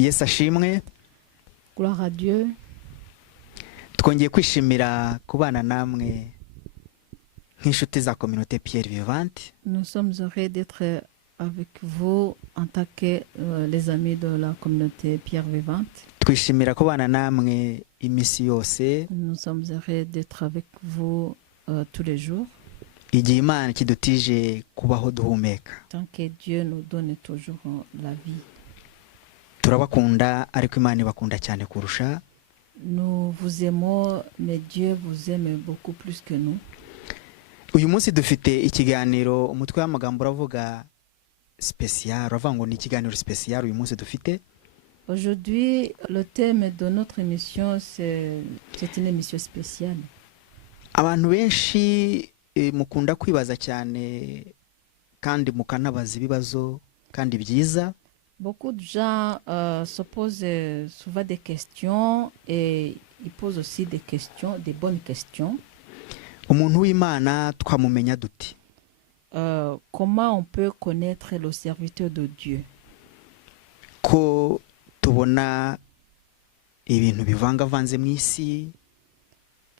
Yesu ashimwe. Gloire à Dieu. Twongeye kwishimira kubana namwe nk'inshuti za communauté Pierre Vivante. Nous sommes heureux d'être avec vous en tant que les amis de la communauté Pierre Vivante. Twishimira kubana namwe imisi yose. Nous sommes heureux d'être avec vous tous les jours. Igihe Imana kidutije kubaho duhumeka. Tant que Dieu nous donne toujours la vie. Turabakunda ariko Imana ibakunda cyane kurusha. Nous vous aimons, mais Dieu vous aime beaucoup plus que nous. Uyu munsi dufite ikiganiro, umutwe w'amagambo uravuga spécial, uravuga ngo ni ikiganiro spécial uyu munsi dufite. Aujourd'hui, le thème de notre émission, c'est une émission spéciale. Abantu benshi mukunda kwibaza cyane kandi mukanabaza ibibazo kandi byiza. Beaucoup de gens se posent souvent des questions et ils posent aussi des questions, des bonnes questions. Umuntu w'Imana twamumenya duti? Comment on peut connaître le serviteur de Dieu? Ko tubona ibintu bivangavanze mu isi.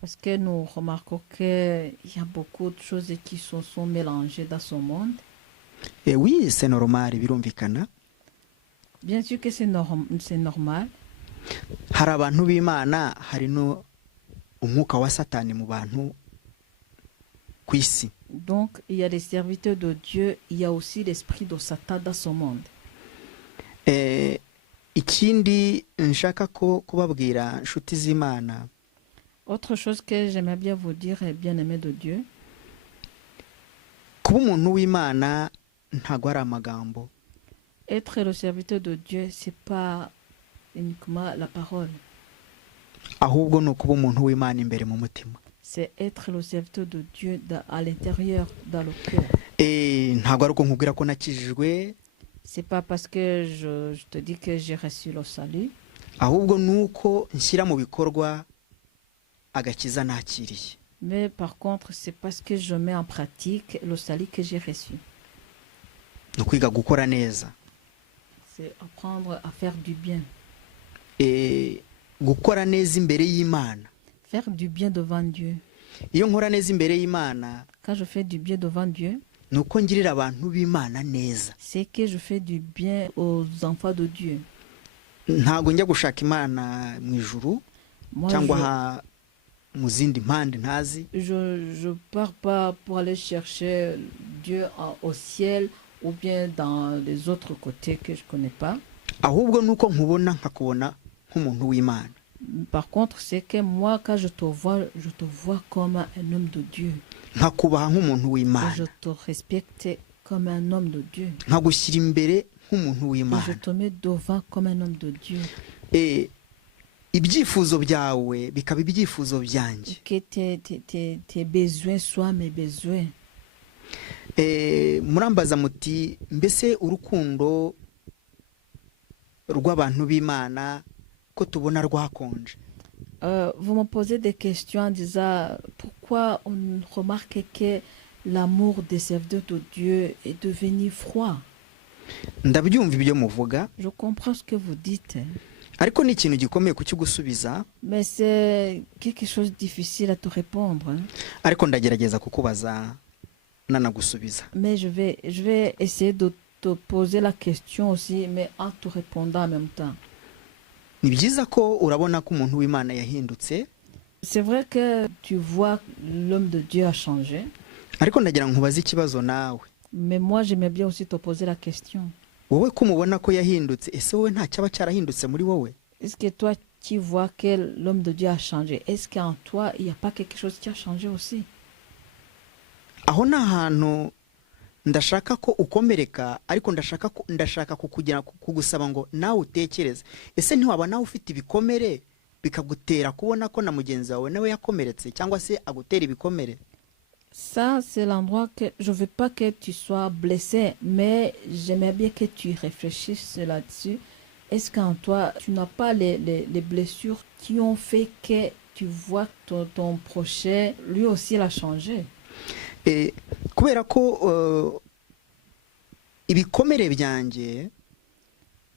Parce que nous remarquons qu'il y a beaucoup de choses qui sont mélangées dans ce monde. Et oui, c'est normal, birumvikana. Bien sûr que c'est normal. Hari abantu b'Imana, hari no umwuka wa Satani mu bantu ku isi. Donc, il y a les serviteurs de Dieu, il y a aussi l'esprit de Satan dans ce monde. Ikindi nshaka ko kubabwira inshuti z'Imana. Autre chose que j'aimerais bien vous dire, bien-aimés de Dieu. Kuba umuntu w'Imana ntago ari amagambo. Être le serviteur de Dieu, c'est pas uniquement la parole. Ahubwo no kuba umuntu w'Imana imbere mu mutima. C'est être le serviteur de Dieu à l'intérieur, dans le cœur. Ntago ari uko nkubwira ko nakijijwe. C'est pas parce que je te dis que j'ai reçu le salut. Ahubwo nuko nshyira mu bikorwa agakiza nakiriye. Mais par contre, c'est parce que je mets en pratique le salut que j'ai reçu. No kwiga gukora neza. C'est apprendre à faire du bien. Gukora neza imbere y'Imana. Faire du bien devant Dieu. Iyo nkora neza imbere y'Imana, quand je fais du bien devant Dieu, nuko ngirira abantu b'Imana neza. C'est que je fais du bien aux enfants de Dieu. Ntago njya gushaka Imana mu ijuru cyangwa mu zindi mpande ntazi. Je pars pas pour aller chercher Dieu au ciel ou bien dans les autres côtés que je connais pas. Ahubwo nuko nkubona nkakubona nk'umuntu w'Imana. Par contre, c'est que moi, quand je te vois comme un homme de Dieu. Nkakubaha nk'umuntu w'Imana. Je te respecte comme un homme de Dieu. Nkagushyira imbere nk'umuntu w'Imana. Je te mets devant comme un homme de Dieu. Ibyifuzo byawe bikaba ibyifuzo byanjye. Que tes besoins soient mes besoins. Murambaza muti mbese urukundo rw'abantu b'Imana ko tubona rwakonje. Vous me posez des questions en disant pourquoi on remarque que l'amour des serviteurs de Dieu est devenu froid. Ndabyumva ibyo muvuga. Je comprends ce que vous dites. Ariko ni ikintu gikomeye kukigusubiza. Mais c'est quelque chose de difficile à te répondre. Ariko ndagerageza kukubaza nanagusubiza. Mais je vais essayer de te poser la question aussi, mais en te répondant en même temps. Ni byiza ko urabona ko umuntu w'Imana yahindutse. C'est vrai que tu vois l'homme de Dieu a changé. Ariko ndagira nkubaza ikibazo nawe. Mais moi j'aimais bien aussi te poser la question. Wowe ko mubona ko yahindutse, ese wowe nta cyaba cyarahindutse muri wowe? Est-ce que toi tu vois que l'homme de Dieu a changé? Est-ce qu'en toi il n'y a pas quelque chose qui a changé aussi? Aho na hantu ndashaka ko ukomereka, ariko ndashaka kugusaba ngo nawe utekereze. Ese ntiwaba nawe ufite ibikomere bikagutera kubona ko na mugenzi wawe nawe yakomeretse cyangwa se agutera ibikomere? Ça, c'est l'endroit que je ne veux pas que tu sois blessé, mais j'aimerais bien que tu réfléchisses là-dessus. Est-ce qu'en toi, tu n'as pas les blessures qui ont fait que tu vois ton prochain, lui aussi, il a changé? Kubera ko ibikomere byanjye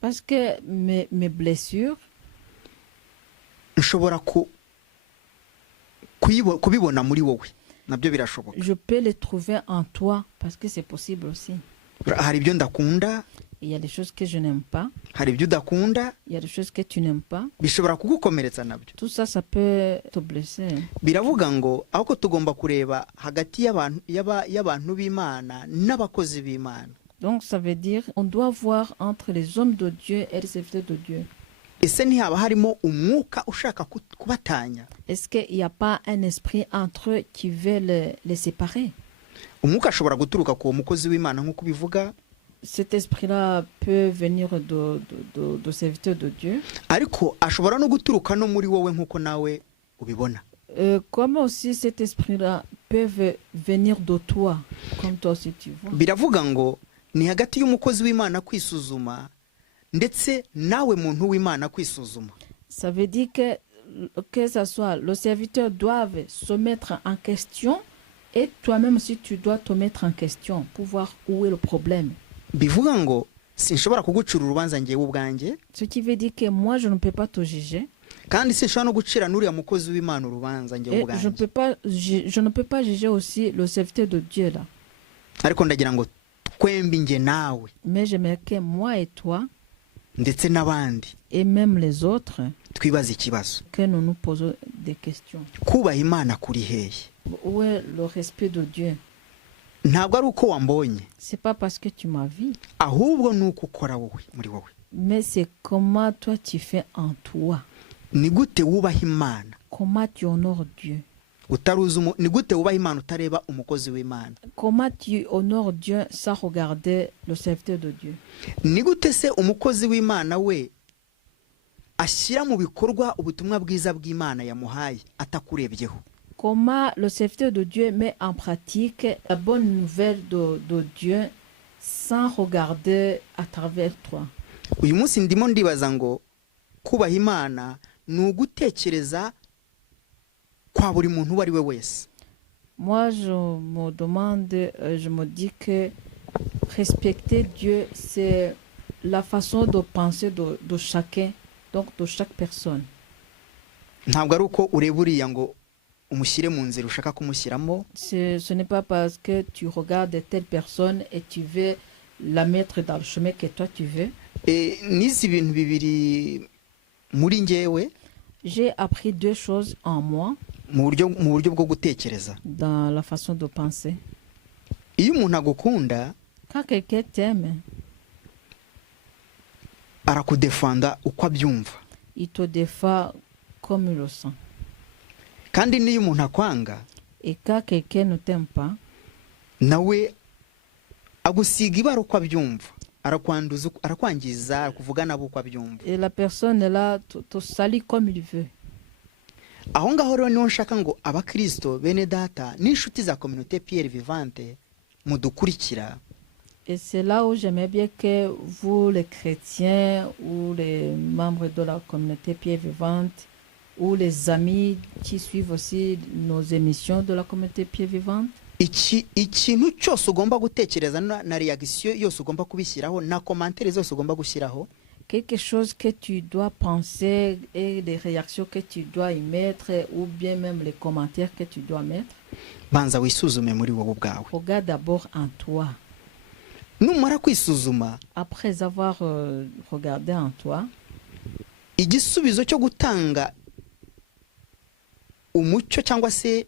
Parce que mes blessures, nshobora kubibona muri wowe, nabyo birashoboka. je peux les trouver en toi parce que c'est possible aussi. Hari ibyo ndakunda, Il y a des choses que je n'aime pas, hari ibyo udakunda, il y a des choses que tu n'aimes pas. bishobora kugukomeretsa nabyo. Tout ça, ça peut te blesser. Biravuga ngo ahubwo tugomba kureba hagati y'abantu b'Imana n'abakozi b'Imana. Donc ça veut dire on doit voir entre les hommes de Dieu et les serviteurs de Dieu. Ese ntihaba harimo umwuka ushaka kubatanya? Est-ce qu'il n'y a pas un esprit entre eux qui veut les séparer? Umwuka ashobora guturuka ku mukozi w'Imana nk'uko bivuga, Cet esprit-là peut venir de serviteurs de Dieu. ariko ashobora no guturuka no muri wowe nk'uko nawe ubibona. Comme aussi cet esprit-là peut venir de toi, comme toi aussi tu vois. Biravuga ngo ni hagati y'umukozi w'Imana kwisuzuma ndetse nawe muntu w'Imana kwisuzuma. Ça veut dire que ça soit le serviteur doivent se mettre en question et toi-même aussi tu dois te mettre en question pour voir où est le problème. Bivuga ngo sinshobora kugucira urubanza ngewe ubwanjye, Ce qui veut dire que moi je ne peux pas te juger kandi sinshobora no gucira n'uriya mukozi w'Imana urubanza ngewe et ubwanjye. je ne peux pas juger aussi le serviteur de Dieu là. Ariko ndagira ngo twembi nge nawe Mais j'aimerais que moi et toi ndetse n'abandi et même les autres twibaze ikibazo, que nous nous posons des questions. kubaha Imana kuri hehe? Où est le respect de Dieu? Ntabwo ari uko wambonye, C'est pas parce que tu m'as vu, ahubwo ni uko ukora wowe muri wowe. mais c'est comment toi tu fais en toi. Ni gute wubaha Imana Comment tu honores Dieu. ni gute wubaha Imana utareba umukozi w'Imana? Comment tu honores Dieu sans regarder le serviteur de Dieu. Ni gute se umukozi w'Imana we ashyira mu bikorwa ubutumwa bwiza bw'Imana yamuhaye atakurebyeho? Comment le serviteur de Dieu met en pratique la bonne nouvelle de Dieu sans regarder à travers toi. Uyu munsi ndimo ndibaza ngo kubaha Imana ni ugutekereza kwa buri muntu uwo ari we wese. Moi, je me demande, je me dis que respecter Dieu, c'est la façon de penser de chacun, donc de chaque personne. Ntabwo ari uko ureba uriya ngo umushyire mu nzira ushaka kumushyiramo, Ce n'est pas parce que tu regardes telle personne et tu veux la mettre dans le chemin que toi tu veux. n'izi bintu bibiri muri ngewe J'ai appris deux choses en moi mu buryo bwo gutekereza. dans la façon de penser. Iyo umuntu agukunda Quand quelqu'un t'aime, arakudefanda uko abyumva, il te défend comme il le sent. kandi n'iyo umuntu akwanga Et quand quelqu'un ne t'aime pas, nawe agusiga ibara uko abyumva, arakwangiza, kuvuga nabo uko abyumva. et la personne est là, te salit comme il veut. Aho ngaho rero niho nshaka ngo abakristo bene data n'inshuti za communauté Pierre Vivante mudukurikira, Et c'est là où j'aimerais bien que vous, les chrétiens ou les membres de la communauté Pierre Vivante, ou les amis qui suivent aussi nos émissions de la communauté Pierre Vivante, ikintu cyose ugomba gutekereza na reaction yose ugomba kubishyiraho na commentaire zose ugomba gushyiraho, quelque chose que tu dois penser et des réactions que tu dois y mettre, ou bien même les commentaires que tu dois mettre, banza wisuzume muri wowe ubwawe. regarde d'abord en toi. Numara kwisuzuma, Après avoir regardé en toi, igisubizo cyo gutanga umucyo cyangwa se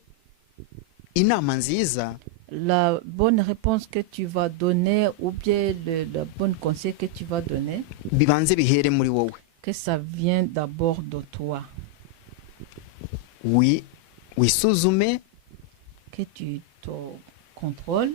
inama nziza, la bonne réponse que tu vas donner ou bien le bon conseil que tu vas donner, bibanze bihere muri wowe. que ça vient d'abord de toi. Wisuzume, Que tu te contrôles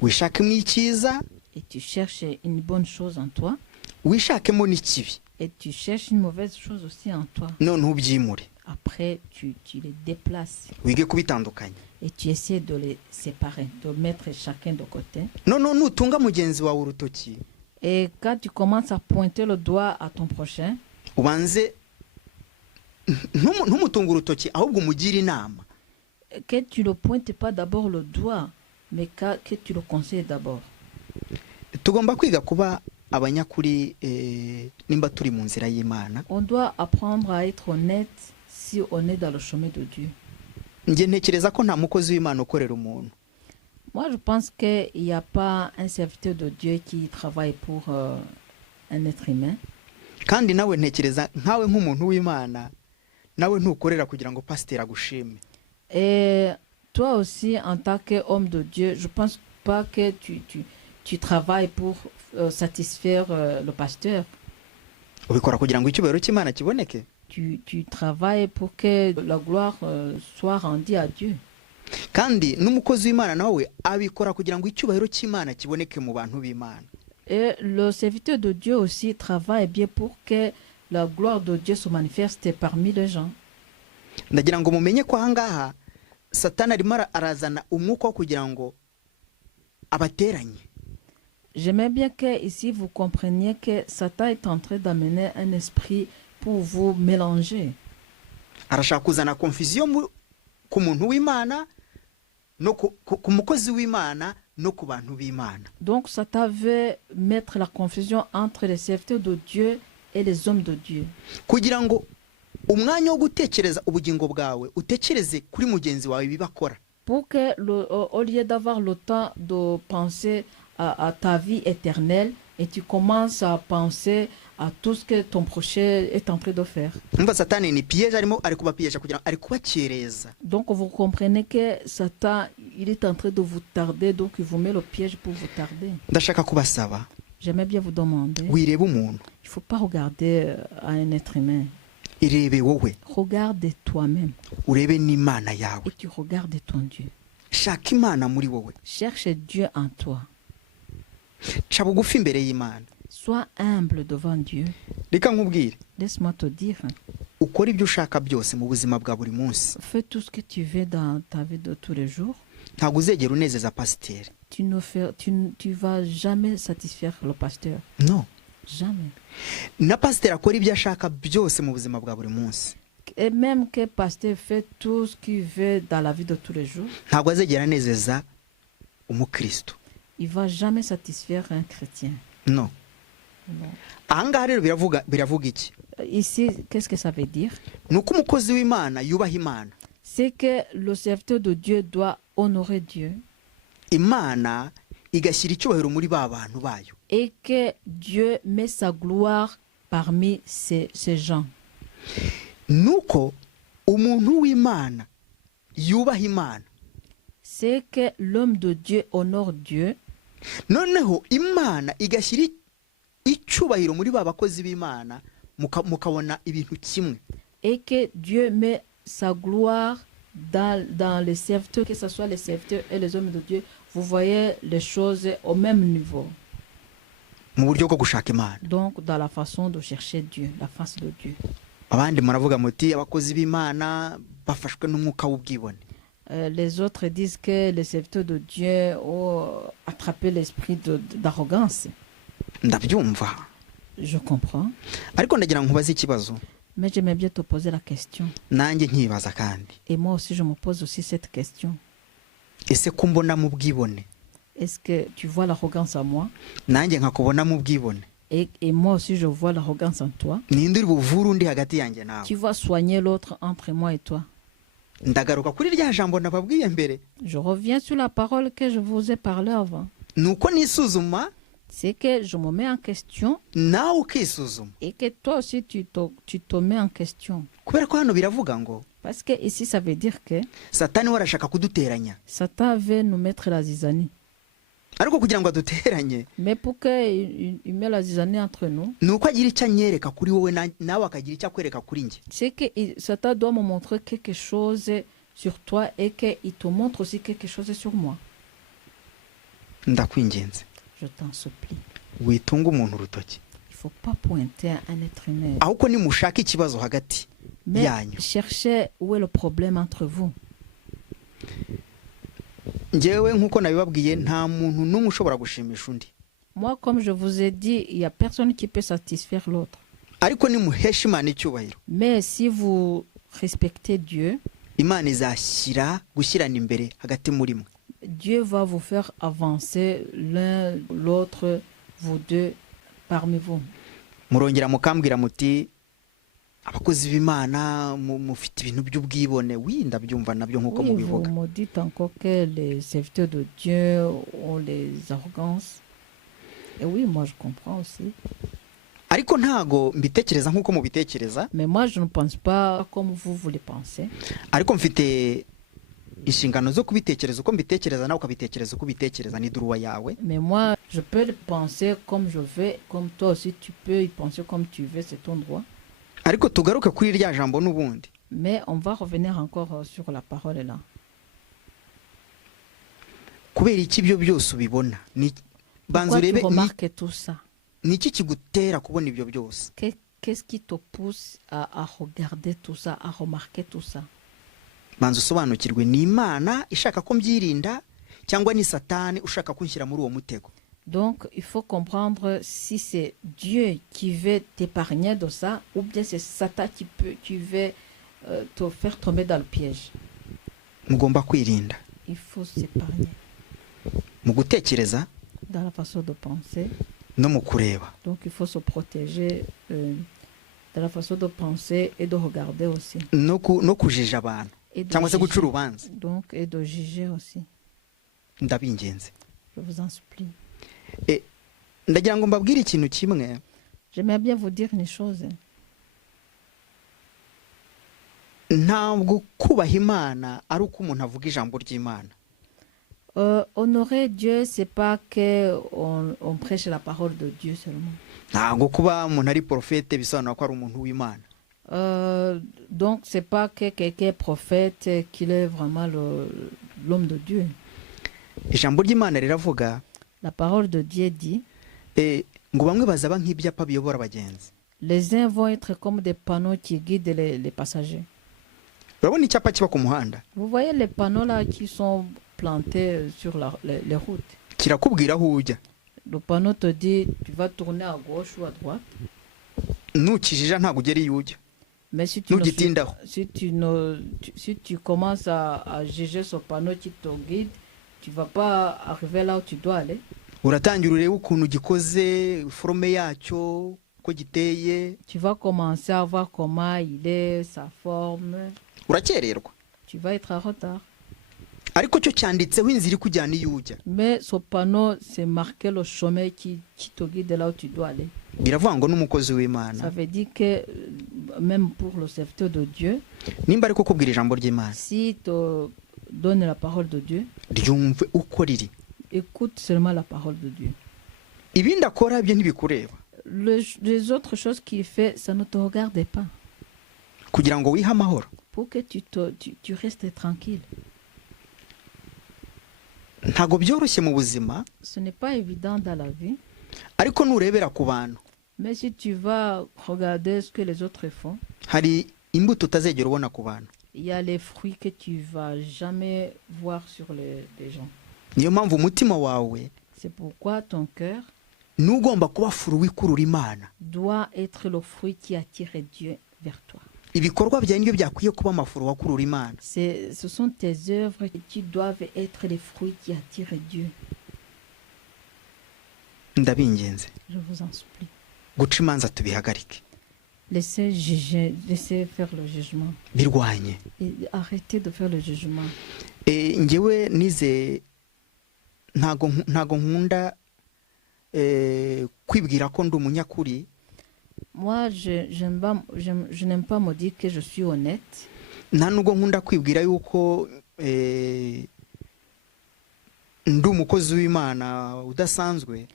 wishakemo icyiza, et tu cherches une bonne chose en toi wishakemo n'ikibi, et tu cherches une mauvaise chose aussi en toi. none ubyimure, Après, tu les déplaces wige kubitandukanya. et tu essaies de les séparer, de mettre chacun de côté. None nutunga mugenzi wawe urutoki, Et quand tu commences à pointer le doigt à ton prochain, ubanze ntumutunga urutoki ahubwo umugire inama. que tu ne pointes pas d'abord le doigt, mais que tu le conseilles d'abord. Tugomba kwiga kuba abanyakuri nimba turi mu nzira y'Imana. On doit apprendre à être honnête si on est dans le chemin de Dieu. Njye ntekereza ko nta mukozi w'Imana ukorera umuntu. Moi, je pense qu'il n'y a pas un serviteur de Dieu qui travaille pour un être humain. Kandi nawe ntekereza nkawe nk'umuntu w'Imana nawe ntukorera kugira ngo pasiteri agushime. Et toi aussi, en tant qu'homme de Dieu, je ne pense pas que tu travailles pour satisfaire le pasteur. Ubikora kugira ngo icyubahiro cy'Imana kiboneke. Tu travailles pour que la gloire soit rendue à Dieu. Kandi n'umukozi w'Imana nawe abikora kugira ngo icyubahiro cy'Imana kiboneke mu bantu b'Imana. Et le serviteur de Dieu aussi travaille bien pour que la gloire de Dieu se manifeste parmi les gens. Ndagira ngo mumenye ko ahangaha Satani arimo arazana umwuka wo kugira ngo abateranye. J'aimerais bien que ici vous compreniez que Satan est en train d'amener un esprit pour vous mélanger. Arashaka kuzana confusion ku muntu w'Imana no ku mukozi w'Imana no ku bantu b'Imana. Donc Satan veut mettre la confusion entre les serviteurs de Dieu et les hommes de Dieu. Kugira ngo umwanya wo gutekereza ubugingo bwawe utekereze kuri mugenzi wawe bibakora. Pour que au lieu d'avoir le temps de penser à ta vie éternelle et tu commences à penser à tout ce que ton prochain est en train de faire. Umva Satani ni piège arimo ari kubapiège kugira ari kubakereza. Donc vous comprenez que Satan il est en train de vous tarder, donc il vous met le piège pour vous tarder. Ndashaka kubasaba. J'aimerais bien vous demander. Wireba umuntu. Il faut pas regarder à un être humain. Irebe wowe. Regarde toi-même. Urebe n'Imana yawe. Et tu regardes ton Dieu. Shaka Imana muri wowe. Cherche Dieu en toi. Ca bugufi imbere y'Imana. Sois humble devant Dieu. Reka nkubwire. Laisse-moi te dire. Ukora ibyo ushaka byose mu buzima bwa buri munsi. Fais tout ce que tu veux dans ta vie de tous les jours. Ntabwo uzegera unezeza pasiteri. Tu vas jamais satisfaire le pasteur. No. Jamais. Na pasiteri akora ibyo ashaka byose mu buzima bwa buri munsi. Et même que pasteur fait tout ce qu'il veut dans la vie de tous les jours. Ntabwo azegera anezeza umukristo. Il va jamais satisfaire un chrétien. No. Non. Ahangaha rero biravuga iki? Ici, qu'est-ce que ça veut dire? Nuko umukozi w'Imana yubaha Imana. C'est que le serviteur de Dieu doit honorer Dieu. Imana igashyira icyubahiro muri ba bantu bayo. Et que Dieu met sa gloire parmi ces gens. Nuko umuntu w'Imana yubaha Imana. C'est que l'homme de Dieu honore Dieu. Noneho Imana igashyira icyubahiro muri ba bakozi b'Imana mukabona ibintu kimwe. Et que Dieu met sa gloire dans les serviteurs, que ce soit les serviteurs et les hommes de Dieu, vous voyez les choses au même niveau. Mu buryo bwo gushaka Imana. Donc dans la façon de chercher Dieu, la face de Dieu. Abandi muravuga muti abakozi b'Imana bafashwe n'umwuka w'ubwibone. Les autres disent que les serviteurs de Dieu ont attrapé l'esprit d'arrogance. Ndabyumva. Je comprends. Ariko ndagira nkubaze ikibazo. Mais j'aimerais bien te poser la question. Nanjye nkibaza kandi. Et moi aussi je me pose aussi cette question. Ese ko mbona mu bwibone? Est-ce que tu vois l'arrogance en moi? Nanjye nkakubona mu bwibone. Et moi aussi je vois l'arrogance en toi. Ninde uri buvura undi hagati yanjye nawe? Tu vas soigner l'autre entre moi et toi. Ndagaruka kuri rya jambo nababwiye mbere. Je reviens sur la parole que je vous ai parlé avant. Nuko nisuzuma. C'est que je me mets en question. Nawe ukisuzuma. Et que toi aussi tu te mets en question. Kubera ko hano biravuga ngo. Parce que ici ça veut dire que Satani warashaka kuduteranya. Satan veut nous mettre la zizanie. Ariko kugira ngo aduteranye. Mais pour qu'il met la zizanie entre nous. Nuko agira icyo anyereka kuri wowe nawe akagira icyo akwereka kuri njye. C'est que Satan doit me montrer quelque chose sur toi et qu'il te montre aussi quelque chose sur moi. Ndakwinginze. Je t'en supplie. Witunga umuntu urutoki. Il faut pas pointer à un être humain. Ahubwo nimushaka ikibazo hagati yanyu. Cherchez où est le problème entre vous. Njyewe nkuko nabibabwiye nta muntu n'umwe ushobora gushimisha undi. Moi, comme je vous ai dit, il n'y a personne qui peut satisfaire l'autre. Ariko nimuhesha Imana icyubahiro. Mais si vous respectez Dieu, Imana izashyira gushyirana imbere hagati muri mwe. Dieu va vous faire avancer l'un l'autre, vous deux, parmi vous. murongera mukambwira muti abakozi b'Imana mufite ibintu by'ubwibone. Ndabyumva nabyo nk'uko Oui, vous mubivuga. me dites encore que les serviteurs de Dieu ont les arrogances. Et oui, moi je comprends aussi. Ariko ntago mbitekereza nk'uko mubitekereza. Mais moi je ne pense pas comme vous le pensez. Ariko mfite inshingano zo kubitekereza uko mbitekereza nawe ukabitekereza uko ubitekereza. Ni duruwa yawe. Mais moi je peux le penser comme je veux, comme toi aussi tu peux y penser comme tu veux, c'est ton droit. Ariko tugaruke kuri rya jambo n'ubundi. Mais on va revenir encore sur la parole là. Kubera iki ibyo byose ubibona? Banza Pourquoi tu urebe remarques tout ça? niki kigutera kubona ibyo byose. Qu'est-ce qui te pousse à regarder tout ça, à remarquer tout ça? Banza usobanukirwe, ni Imana ishaka ko mbyirinda cyangwa ni Satani ushaka kunshyira muri uwo mutego. Donc, il faut comprendre si c'est Dieu qui veut t'épargner de ça ou bien c'est Satan qui veut te faire tomber dans le piège. Mugomba kwirinda. Il faut s'épargner Mu gutekereza dans la façon de penser. no mu kureba. Donc, il faut se protéger dans la façon de penser et de regarder aussi. No kujija abantu Et de cyangwa se guca juger. urubanza. Donc, et de juger aussi. Ndabingenze. Je vous en supplie. Ndagira ngo mbabwire ikintu kimwe. J'aimerais bien vous dire une chose. Ntabwo kubaha Imana ari uko umuntu avuga ijambo ry'Imana. Honorer Dieu, c'est pas que on prêche la parole de Dieu seulement. Ntabwo kuba umuntu ari profete bisobanura ko ari umuntu w'Imana. Donc, c'est pas que quelqu'un est prophète qu'il est vraiment l'homme de Dieu. Ijambo ry'Imana riravuga La parole de Dieu dit ngo bamwe bazaba nk'ibyapa biyobora abagenzi. les uns vont être comme des panneaux qui guident les passagers. Urabona icyapa kiba ku muhanda? Vous voyez les panneaux là qui sont plantés sur les routes. Kirakubwira aho ujya. Le panneau te dit tu vas tourner à gauche ou à droite. Nukijija ntabwo ugera iyo ujya. Mais si tu, Nugitindaho. si tu commences à juger ce panneau qui te guide, tu vas pas arriver là où tu dois aller. Uratangira urebe ukuntu gikoze, forme yacyo, ko giteye. Tu vas commencer à voir comment il est, sa forme. Urakererwa. Tu vas être en retard. Ariko cyo cyanditseho inzira ikujyana iyo ujya. Mais ce panneau, c'est marqué le chemin qui te guide là où tu dois aller. Biravuga ngo n'umukozi Ça w'Imana. veut dire que même pour le serviteur de Dieu, Nimba ariko kubwira ijambo ry'Imana, si te donne la parole de Dieu, ryumve uko riri. écoute seulement la parole de Dieu. Ibindi akora byo ntibikureba. Les autres choses qu'il fait, ça ne te regarde pas. Kugira ngo wihe amahoro. Pour que tu restes tranquille. Ntago byoroshye mu buzima, Ce n'est pas évident dans la vie. ariko nurebera ku bantu. Mais si tu vas regarder ce que les autres font, Hari imbuto utazegera ubona ku bantu. il y a les fruits que tu vas jamais voir sur les gens. Niyo mpamvu umutima wawe C'est pourquoi ton cœur n'ugomba kuba furu wikurura Imana. doit être le fruit qui attire Dieu vers toi. Ibikorwa byawe nibyo byakwiye kuba amafuru wakurura Imana. Ce sont tes œuvres qui doivent être les fruits qui attirent Dieu. Ndabingenze. Je vous en supplie. Guca imanza tubihagarike. Laissez juger, laissez faire le jugement. Birwanye. Et arrêtez de faire le jugement. Ngewe nize ntago nkunda kwibwira ko ndi umunyakuri. Moi, je n'aime pas me dire que je suis honnête. Nta nubwo nkunda kwibwira yuko ndi umukozi w'Imana udasanzwe.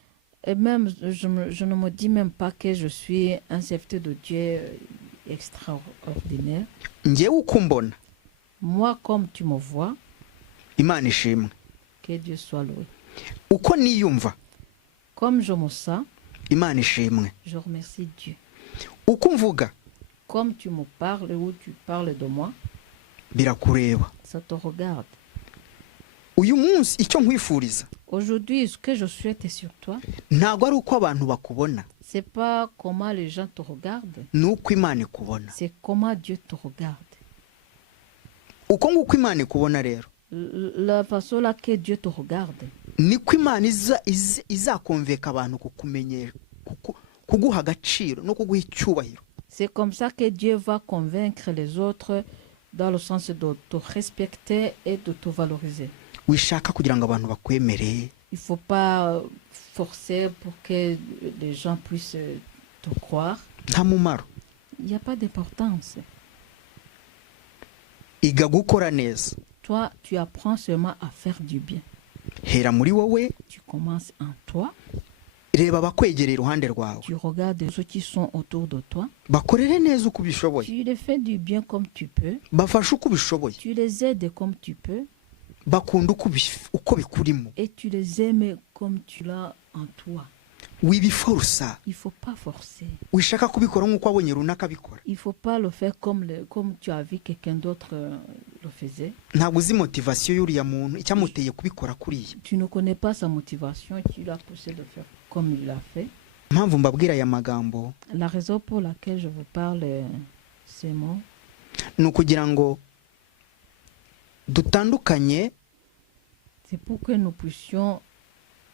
Et même, je ne me dis même pas que je suis un serviteur de Dieu extraordinaire. Ngewe uko mbona. Moi, comme tu me vois, Imana ishimwe. que Dieu soit loué. Uko niyumva. Comme je me sens, Imana ishimwe. je remercie Dieu. Uko mvuga. Comme tu me parles ou tu parles de moi, Birakureba. ça te regarde. Uyu munsi icyo nkwifuriza. Aujourd'hui, ce que je souhaite sur toi, Ntago ari uko abantu bakubona. c'est pas comment les gens te regardent, Nuko Imana ikubona. c'est comment Dieu te regarde. Uko nguko Imana ikubona rero. La façon laquelle Dieu te regarde, Niko Imana izakonveka abantu kukumenyera kuguha agaciro no kuguha icyubahiro. C'est comme ça que Dieu va convaincre les autres dans le sens de te respecter et de te valoriser. Wishaka kugira ngo abantu bakwemere. Il ne faut pas forcer pour que les gens puissent te croire. Nta mumaro. Il n'y a pas d'importance. Iga gukora neza. Toi, tu apprends seulement à faire du bien. Hera muri wowe. Tu commences en toi. Reba bakwegereye iruhande rwawe. Tu regardes ceux qui sont autour de toi. Bakorere neza uko ubishoboye. Tu les fais du bien comme tu peux. Bafashe uko ubishoboye. Tu les aides comme tu peux. Bakunda uko bikurimo. Et tu les aimes comme tu l'as en toi. Wibiforsa. Il ne faut pas forcer. Wishaka kubikora nk'uko abonye runaka bikora. Il ne faut pas le faire comme tu as vu quelqu'un d'autre le faisait. Ntabwo uzi motivation y'uriya muntu icyamuteye kubikora kuriya. Tu ne connais pas sa motivation qui l'a poussé de faire comme il l'a fait. Mpamvu mbabwira aya magambo. La raison pour laquelle je vous parle ces mots. Ni ukugira ngo dutandukanye. C'est pour que nous puissions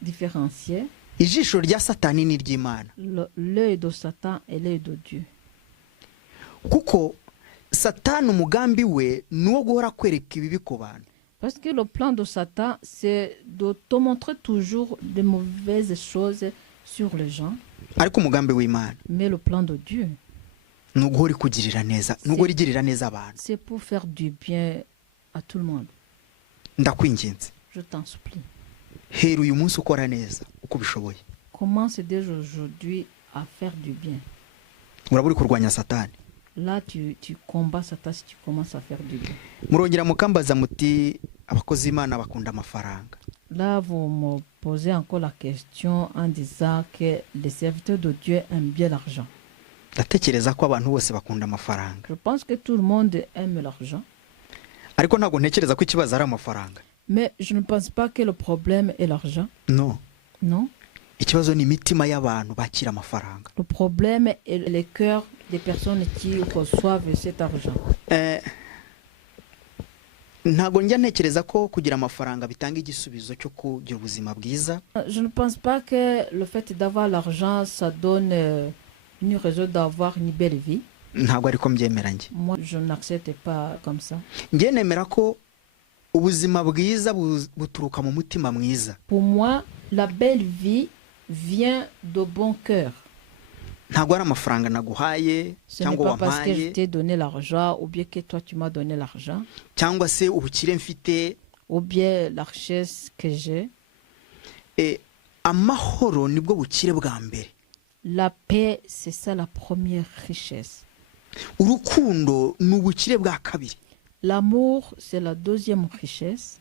différencier Ijisho rya Satani n'iry'Imana. L'œil de Satan et l'œil de Dieu. Kuko Satani umugambi we ni uwo guhora kwereka ibibi ku bantu. Parce que le plan de Satan, c'est de te montrer toujours de mauvaises choses sur les gens. Ariko umugambi w'Imana. Mais le plan de Dieu, ni uguhora kugirira neza, ni uguhora igirira neza abantu. c'est pour faire du bien à tout le monde. Ndakwinginze. Je t'en supplie. Hera uyu munsi ukora neza uko bishoboye. Commence dès aujourd'hui à faire du bien. Uraburi kurwanya Satani. Là, tu combats Satan si tu commences à faire du bien. Murongera mukambaza muti abakozi Imana bakunda amafaranga. Là, vous me posez encore la question en disant que les serviteurs de Dieu aiment bien l'argent. Ndatekereza ko abantu bose bakunda amafaranga. Je pense que tout le monde aime l'argent. Ariko ntabwo ntekereza ko ikibazo ari amafaranga. Mais je ne pense pas que le problème est l'argent. No. Non. Ikibazo ni imitima y'abantu bakira amafaranga. Le problème est le cœur des personnes qui reçoivent cet argent. Ntabwo njya ntekereza ko kugira amafaranga bitanga igisubizo cyo kugira ubuzima bwiza. Je ne pense pas que le fait d'avoir l'argent, ça donne une raison d'avoir une belle vie. Ntabwo ariko mbyemera njye. Moi, je n'accepte pas comme ça. Njye nemera ko ubuzima bwiza buturuka mu mutima mwiza. Pour moi, la belle vie vient de bon cœur. Ntabwo ari amafaranga naguhaye cyangwa wampaye. Ce n'est pas parce que je wampaye t'ai donné l'argent ou bien que toi tu m'as donné l'argent cyangwa se ubukire mfite. ou bien la richesse que j'ai. Amahoro nibwo bukire bwa mbere. La paix, c'est ça la première richesse. Urukundo ni ubukire bwa kabiri. L'amour, c'est la deuxième richesse.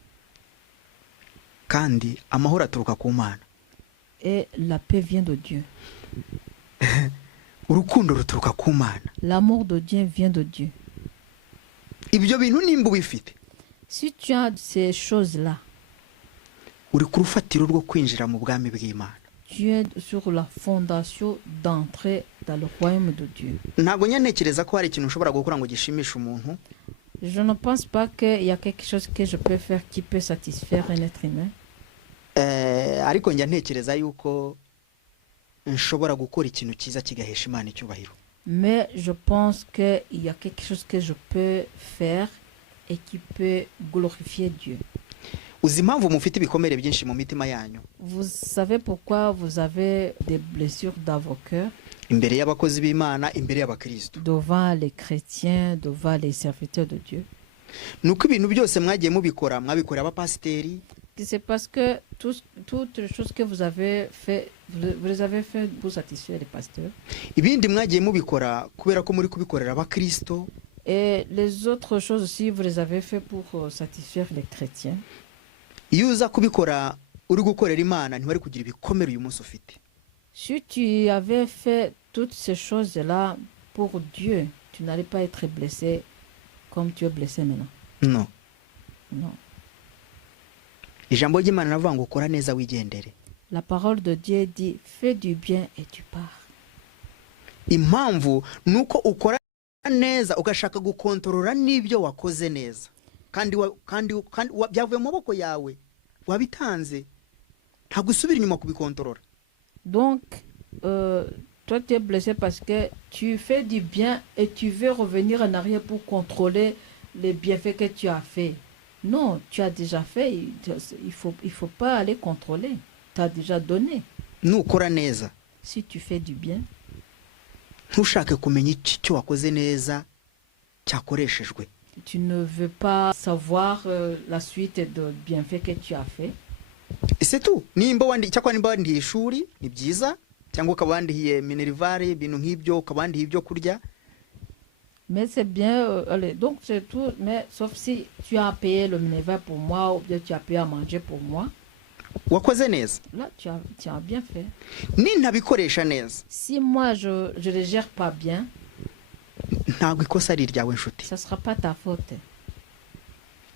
Kandi amahoro aturuka ku Mana. Et la paix vient de Dieu. Urukundo ruturuka ku Mana. L'amour de Dieu vient de Dieu. Ibyo bintu nimba ubifite. Si tu as ces choses-là, uri ku rufatiro rwo kwinjira mu bwami bw'Imana. tu es sur la fondation d'entrer dans le royaume de Dieu. Ntabwo ntekereza ko hari ikintu ushobora gukora ngo gishimishe umuntu. Je ne pense pas qu'il y a quelque chose que je peux faire qui peut satisfaire un être humain. Ariko njya ntekereza yuko nshobora gukora ikintu cyiza kigahesha Imana icyubahiro. Mais je pense qu'il y a quelque chose que je peux faire et qui peut glorifier Dieu. Uzi impamvu mufite ibikomere byinshi mu mitima yanyu? Vous savez pourquoi vous avez des blessures dans vos cœurs? Imbere y'abakozi b'Imana, imbere y'abakristo. Devant les chrétiens, devant les serviteurs de Dieu. Nuko ibintu byose mwagiye mubikora, mwabikorera abapasiteri. C'est parce que toutes les choses que vous avez fait, vous les avez fait pour satisfaire les pasteurs. Ibindi mwagiye mubikora kubera ko muri kubikorera abakristo. Et les autres choses aussi, vous les avez fait pour satisfaire les chrétiens. Iyo uza kubikora uri gukorera Imana ntiwari kugira ibikomere uyu munsi ufite. Si tu avais fait toutes ces choses-là pour Dieu, tu n'allais pas être blessé comme tu es blessé maintenant. No. Non. Ijambo ry'Imana navuga ngo ukora neza wigendere. La parole de Dieu dit, fais du bien et tu pars. Impamvu nuko ukora neza ugashaka gukontorora n'ibyo wakoze neza. Kandi byavuye mu maboko yawe. Wabitanze. Nta gusubira inyuma kubikontorora. Donc, toi, tu es blessé parce que tu fais du bien et tu veux revenir en arrière pour contrôler les bienfaits que tu as fait. Non, tu as déjà fait. Il faut pas aller contrôler. Tu as déjà donné. nukora neza Si tu fais du bien, ntushake kumenya icyo wakoze neza cyakoreshejwe. tu ne veux pas savoir la suite de bienfaits que tu as fait. ese tu nimba wandihiye ishuri ni byiza, cyangwa ukaba wandihiye minerivare, ibintu nk'ibyo, ukaba wandihiye ibyo kurya. Mais c'est bien, allez, donc c'est tout, mais sauf si tu as payé le minerval pour moi ou bien tu as payé à manger pour moi, wakoze neza. là tu as bien fait. nintabikoresha neza Si moi je ne les gère pas bien, ntabwo ikosa ari iryawe nshuti, ça ne sera pas ta faute.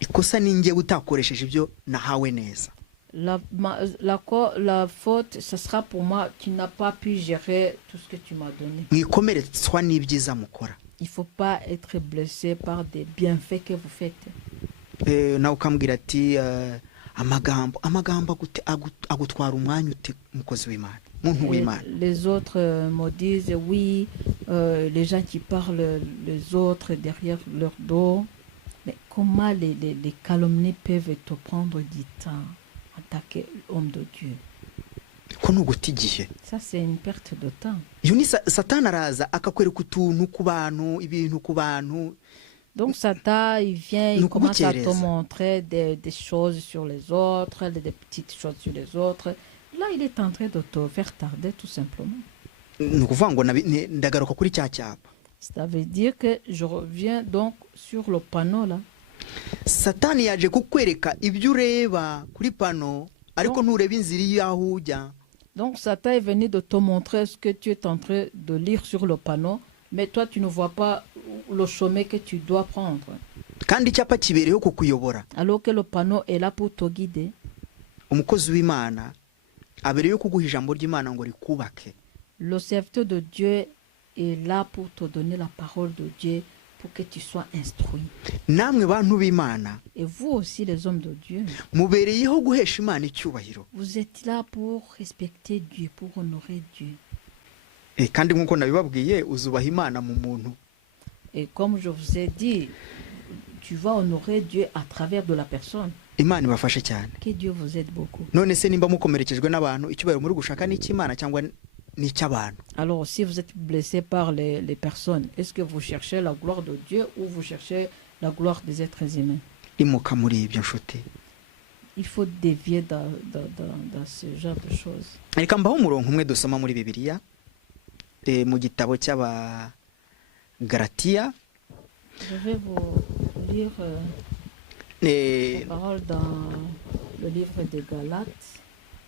ikosa ni njyewe utakoresheje ibyo nahawe neza. La faute, ce sera pour moi, tu n'as pas pu gérer tout ce que tu m'as donné. mwikomeretswa n'ibyiza mukora. Il ne faut pas être blessé par des bienfaits que vous faites. nawe ukambwira ati amagambo agutwara umwanya ute mukozi w'Imana, muntu w'Imana. Les autres me disent oui, les gens qui parlent les autres derrière leur dos. Mais comment les calomnies peuvent te prendre du temps, attaquer l'homme de Dieu? ko nuguta igihe. Ça, c'est une perte de temps. iyo ni satani araza akakwereka utuntu ku bantu, ibintu ku bantu. Donc Satan, il vient, il commence à te montrer des choses sur les autres, des petites choses sur les autres. Là, il est en train de te faire tarder tout simplement. ni ukuvuga ngo ndagaruka kuri cya cyapa. Ça veut dire que je reviens donc sur le panneau là. satani yaje kukwereka ibyo ureba kuri pano, ariko ntureba inzira y'aho ujya. Donc Satan est venu de te montrer ce que tu es en train de lire sur le panneau, mais toi tu ne vois pas le chemin que tu dois prendre. kandi icyapa kibereyeho kukuyobora. Alors que le panneau est là pour te guider. umukozi w'Imana abereyeho kuguha ijambo ry'Imana ngo rikubake. Le serviteur de Dieu est là pour te donner la parole de Dieu, pour que tu sois instruit. namwe bantu b'Imana, Et vous aussi les hommes de Dieu, mubereyeho guhesha Imana icyubahiro. vous êtes là pour respecter Dieu, pour honorer Dieu. kandi nk'uko nabibabwiye, uzubaha Imana mu muntu. Et comme je vous ai dit, tu vas honorer Dieu à travers de la personne. Imana ibafashe cyane. Que Dieu vous aide beaucoup. none se nimba mukomerekejwe n'abantu, icyubahiro muri gushaka ni icy'Imana cyangwa ni icy'abantu? Alors, si vous êtes blessé par les personnes, est-ce que vous cherchez la gloire de Dieu ou vous cherchez la gloire des êtres humains? imuka muri ibyo nshuti. Il faut dévier dans ce genre de choses. reka mbaho umurongo umwe dusoma muri Bibiliya, mu gitabo cy'Abagalatiya. Je vais vous lire la parole dans le livre des Galates.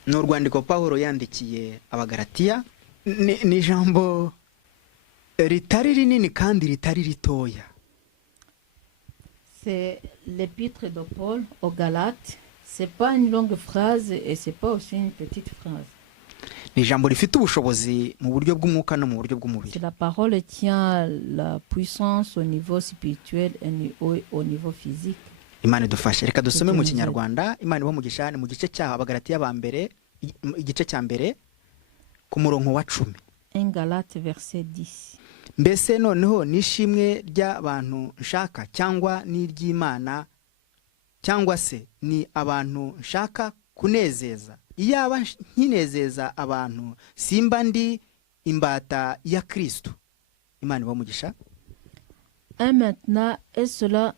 ni urwandiko Pawulo yandikiye Abagalatiya. ni ijambo ritari rinini kandi ritari ritoya. C'est l'épître de Paul aux Galates. C'est pas une longue phrase et c'est pas aussi une petite phrase. ni ijambo rifite ubushobozi mu buryo bw'umwuka no mu buryo bw'umubiri. C'est la parole tient la puissance au niveau spirituel et au niveau physique. Imana idufashe. Reka dusome mu Kinyarwanda. Imana iba mugisha mu gice cya Abagalatiya ba mbere, igice cya mbere ku murongo wa 10. 1 Galates verset 10. mbese noneho nishimwe ry'abantu nshaka cyangwa n'iry'Imana, cyangwa se ni abantu nshaka kunezeza? iyaba nkinezeza abantu, simba ndi imbata ya Kristo. Imana iba mugisha. Et maintenant, est-ce cela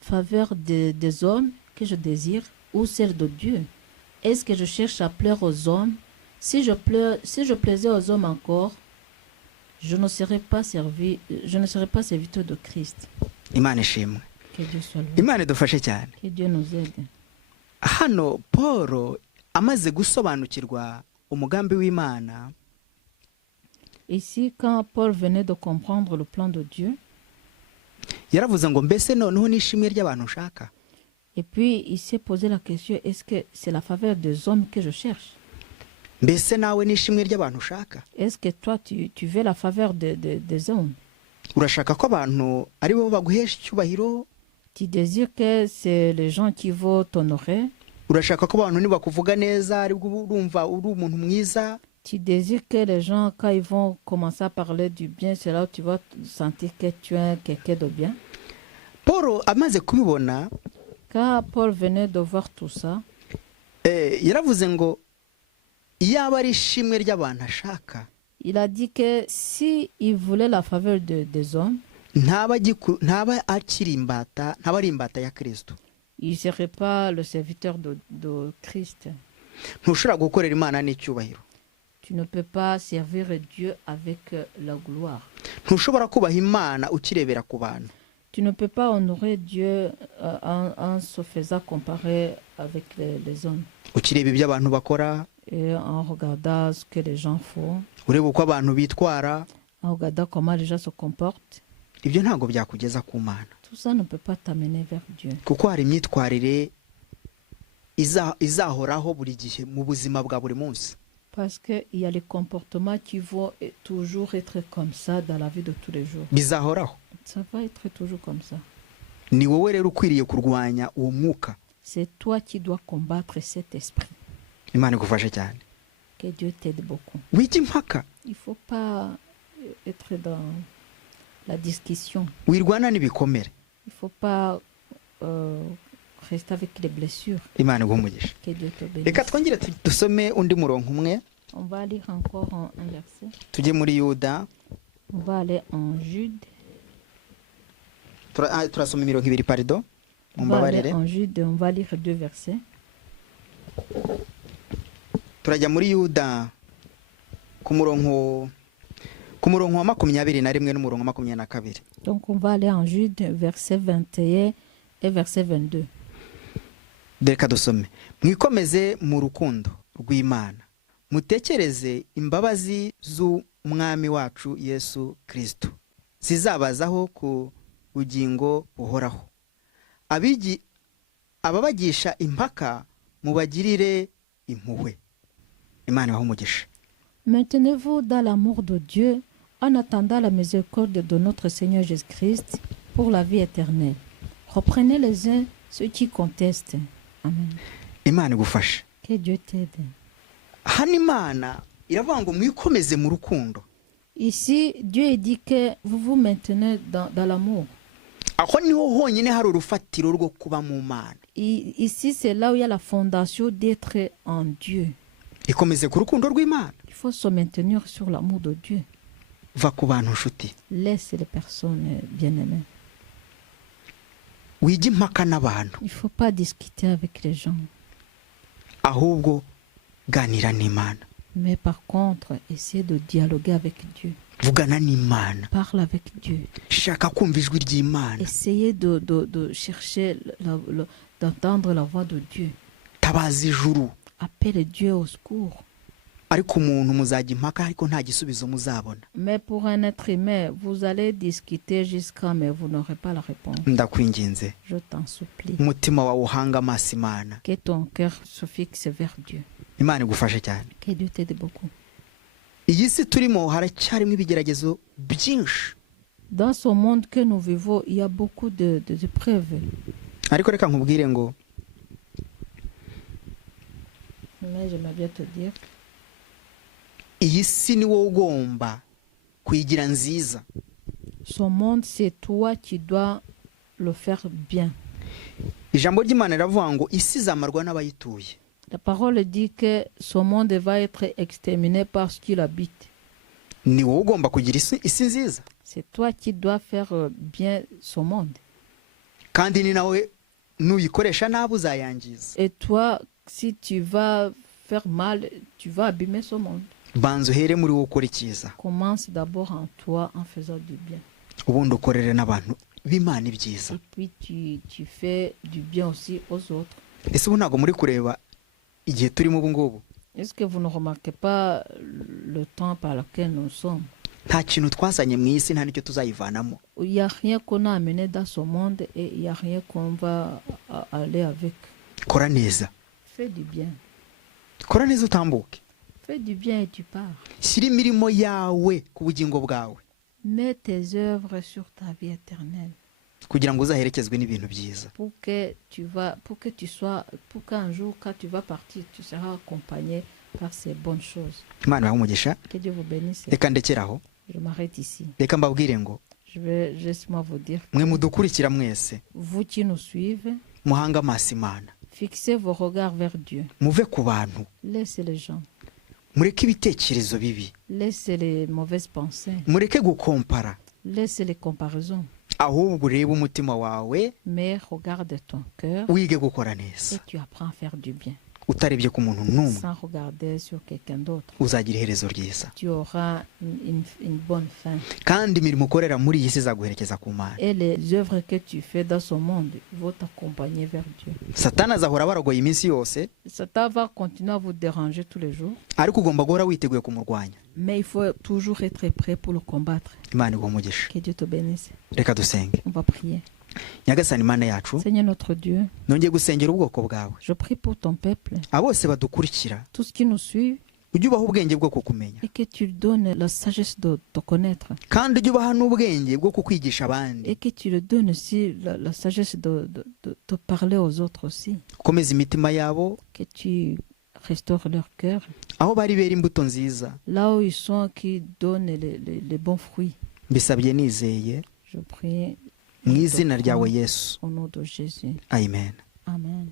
faveur des hommes que je désire ou celle de Dieu? Est-ce que je cherche à plaire aux hommes? Si je plaisais aux hommes encore, je ne serais pas serviteur de Christ. Imana ishimwe. Que Dieu soit loué. Imana idufashe cyane. Que Dieu nous aide. hano Paul amaze gusobanukirwa umugambi w'Imana, Ici, quand Paul venait de comprendre le plan de Dieu, yaravuze ngo mbese noneho nishimwe ry'abantu nshaka. et puis il s'est posé la question, est-ce que c'est la faveur des hommes que je cherche? mbese nawe nishimwe ry'abantu ushaka? Est-ce que toi, tu veux la faveur des hommes? urashaka ko abantu ari bo baguhesha icyubahiro? Tu désires que c'est les gens qui vont t'honorer? urashaka ko abantu nibakuvuga neza ari bwo urumva uri umuntu mwiza? Tu désires que les gens, quand ils vont commencer à parler du bien, c'est là où tu vas sentir que tu es quelqu'un de bien. paul amaze kubibona Quand Paul venait de voir tout ça, yaravuze ngo iyaba ari ishimwe ry'abantu ashaka il a dit que si il voulait la faveur des hommes, ntaba akiri imbata, ntaba ari imbata ya Kristo. il ne serait pas le serviteur de Christ. Ntushobora gukorera Imana n'icyubahiro. Tu ne peux pas servir Dieu avec la gloire. Ntushobora kubaha Imana ukirebera ku bantu. Tu ne peux pas honorer Dieu en se faisant comparer avec les hommes. Ukireba ibyo abantu bakora, Et en regardant ce que les gens font, ureba uko abantu bitwara, en regardant comment les gens se comportent, ibyo ntabwo byakugeza ku Mana. tout ça ne peut pas t'amener vers Dieu. Kuko hari imyitwarire izahoraho buri gihe mu buzima bwa buri munsi. Parce qu'il y a les comportements qui vont toujours être comme ça dans la vie de tous les jours. Bizahoraho. Ça va être toujours comme ça. Ni wowe rero ukwiriye kurwanya uwo mwuka. C'est toi qui dois combattre cet esprit. Imana igufashe cyane. Que Dieu t'aide beaucoup. Wiki impaka. Il ne faut pas être dans la discussion. Wirwana n'ibikomere. Il ne faut pas rester avec les blessures. Imana igumugisha. Que Dieu te bénisse. Reka twongere dusome undi murongo umwe. On va lire encore un verset. Tujye muri Yuda. On va aller en Jude. Turasoma imirongo ibiri pardon. On va aller en Jude, on va lire 2 versets. Turajya muri Yuda ku murongo wa 21 n'umurongo wa 22. Donc on va aller en Jude, verset 21 et verset 22. Reka dusome. Mwikomeze mu rukundo rw'Imana. Mutekereze imbabazi z'umwami wacu Yesu Kristo. Zizabazaho ku bugingo buhoraho. Ababagisha impaka mubagirire impuhwe. Imana ibahe umugisha. Maintenez-vous dans l'amour de Dieu en attendant la miséricorde de notre Seigneur Jésus-Christ pour la vie éternelle. Reprenez les uns ceux qui contestent. Amen. Imana igufashe. Que Dieu t'aide. Hano Imana iravuga ngo mwikomeze mu rukundo. Ici, Dieu dit que vous vous maintenez dans l'amour. Aho niho honyine hari urufatiro rwo kuba mu Mana. Ici, c'est là où il y a la fondation d'être en Dieu. Ikomeze ku rukundo rw'Imana. Il faut se maintenir sur l'amour de Dieu. Va ku bantu nshuti. Laisse les personnes bien-aimées. Wige impaka n'abantu. Il ne faut pas discuter avec les gens. Ahubwo ganira n'Imana. Mais par contre, essaie de dialoguer avec Dieu. Vugana n'Imana. Parle avec Dieu. Shaka kumva ijwi ry'Imana. Essayez de chercher, d'entendre la voix de Dieu. Tabaza ijuru. Appelle Dieu au secours. Ariko umuntu muzajya impaka ariko nta gisubizo muzabona. Mais pour un être humain, vous allez discuter jusqu'à mais vous n'aurez pas la réponse. Ndakwinginze. Je t'en supplie. Umutima wawe uhanga amaso Imana. Que ton cœur se fixe vers Dieu. Imana igufashe cyane. Que Dieu t'aide beaucoup. Iyi si turimo haracyarimo ibigeragezo byinshi. Dans ce monde que nous vivons, il y a beaucoup d'épreuves. Ariko reka nkubwire ngo Mais j'aimerais bien te dire, iyi si ni wowe ugomba kuyigira nziza. ce monde, c'est toi qui dois le faire bien. Ijambo ry'Imana riravuga ngo isi izamarwa n'abayituye. La parole dit que ce monde va être exterminé par ce qu'il habite. Ni wowe ugomba kugira isi nziza. C'est toi qui dois faire bien ce monde. Kandi ni nawe nuyikoresha nabi uzayangiza. Et toi, si tu vas faire mal, tu vas abîmer ce monde. Banza uhere muri wowe ukora icyiza. Commence d'abord en toi en faisant du bien. Ubundi ukorere n'abantu b'Imana ibyiza. Et puis tu fais du bien aussi aux autres. Ese ubu ntabwo muri kureba igihe turimo ubu ngubu? Est-ce que vous ne remarquez pas le temps par lequel nous sommes? Nta kintu twazanye mu isi nta nicyo tuzayivanamo. Il n'y a rien qu'on a amené dans ce monde et il n'y a rien qu'on va aller avec. Kora neza. Fais du bien. Kora neza utambuke. Fais du bien et tu pars. Shyira imirimo yawe ku bugingo bwawe. Mets tes œuvres sur ta vie éternelle. Kugira ngo uzaherekezwe n'ibintu byiza. Pour qu'un jour quand tu vas partir, tu seras accompagné par ces bonnes choses. Imana ibahe umugisha. Que Dieu vous bénisse. Reka ndekeraho. Je m'arrête ici. Reka mbabwire ngo Je vais juste vous dire, mwe mudukurikira mwese vous qui nous suivez, muhanga amaso Imana, fixez vos regards vers Dieu. muve ku bantu, Laissez les gens. mureke ibitekerezo bibi, Laissez les mauvaises pensées. mureke gukompara, Laissez les comparaisons. ahubwo urebe umutima wawe, Mais regarde ton cœur wige gukora et neza. tu apprends à faire du bien. Utarebye ku muntu n'umwe, Sans regarder sur quelqu'un d'autre. uzagira iherezo ryiza. Tu auras une bonne fin. Kandi imirimo ukorera muri iyi si izaguherekeza ku Mana. Et les œuvres que tu fais dans ce monde vont t'accompagner vers Dieu. Satani azahora baragoye iminsi yose, Satan va continuer à vous déranger tous les jours. ariko ugomba guhora witeguye kumurwanya. Mais il faut toujours être prêt pour le combattre. Imana iguhe umugisha. Que Dieu te bénisse. Reka dusenge. On va prier. Nyagasani Imana yacu, Seigneur notre Dieu, nongeye gusengera ubwoko bwawe, je prie pour ton peuple, abose badukurikira, tous qui nous suivent, ujye ubaha ubwenge bwo kukumenya, et que tu donnes la sagesse de te connaître. kandi ujye ubaha n'ubwenge bwo kukwigisha abandi. Et que tu le donnes aussi la sagesse de te parler aux autres aussi. Ukomeze imitima yabo, Que tu restaures leur cœur. aho bari bera imbuto nziza. Là où ils sont, qui donnent les bons fruits. Mbisabye nizeye Je prie mu izina ryawe Yesu. au nom de Jésus. Amen. Amen.